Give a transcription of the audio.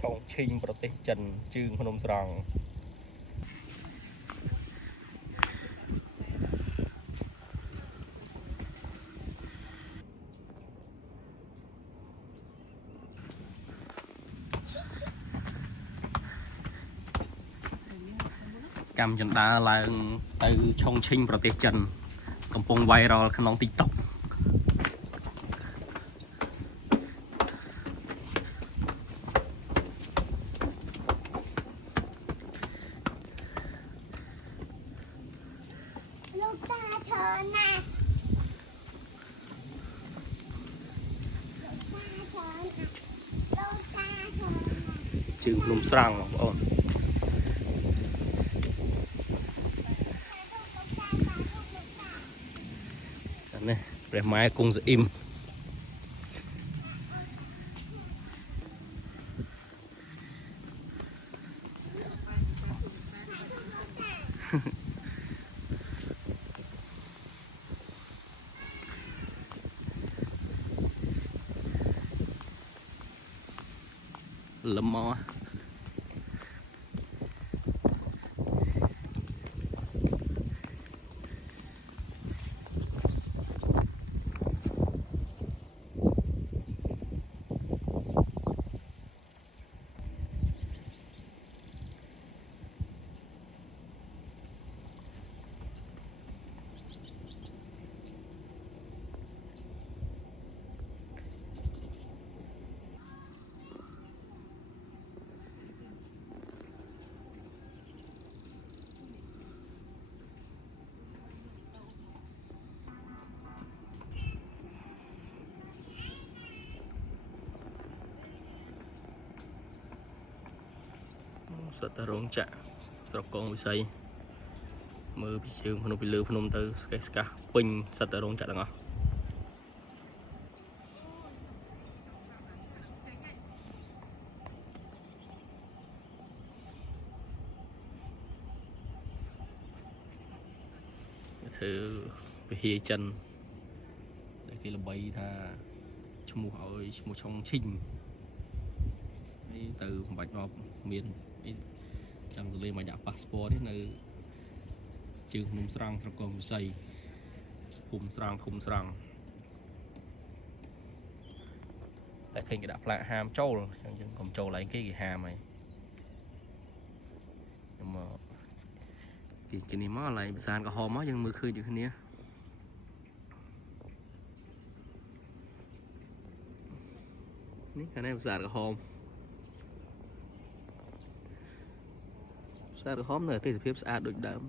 ឆុងឈីងប្រទេសចិនជើងភ្នំស្រង់កម្មចន្ទាឡើងទៅឆុងឈីងប្រទេសចិនកំពុង viral ក្នុង TikTok លោកតាឈរណាជើងភ្នំស្រង់បងប្អូននេះព្រះម៉ែគង់ស្អ៊ីមលំមកសត្វរោងចក្រស្រកកងវិស័យមើលពីជើងភ្នំពីលើភ្នំទៅស្កេះស្កាស់ពេញសត្វរោងចក្រទាំងអស់ធ្វើវិហារចិនដែលគេល្បីថាឈ្មោះឲ្យឈ្មោះឆុងឈីងហើយទៅមិនបាច់មកមានចង់ទៅលេងមកដាក់ passport នេះនៅជើងភ្នំស្រង់ស្រកងវិស័យភូមិស្រង់ឃុំស្រង់តែឃើញគេដាក់ផ្លាកហាមចូលអញ្ចឹងយើងកុំចូលឡើងគេហាមហើយខ្ញុំមកពីនេះមកឡើងភាសាក្រហមមកយើងមើលឃើញដូចគ្នានេះខាងនេះភាសាក្រហមផ្សារក្រហមនៅទេសភាពស្អាតដូចដើម